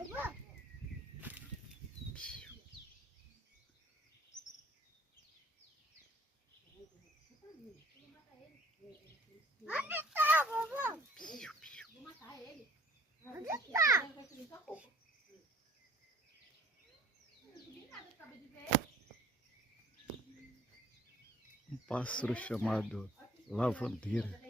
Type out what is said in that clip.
Onde tá, vovó? Vou matar ele. Onde tá? Um pássaro chamado lavandeira.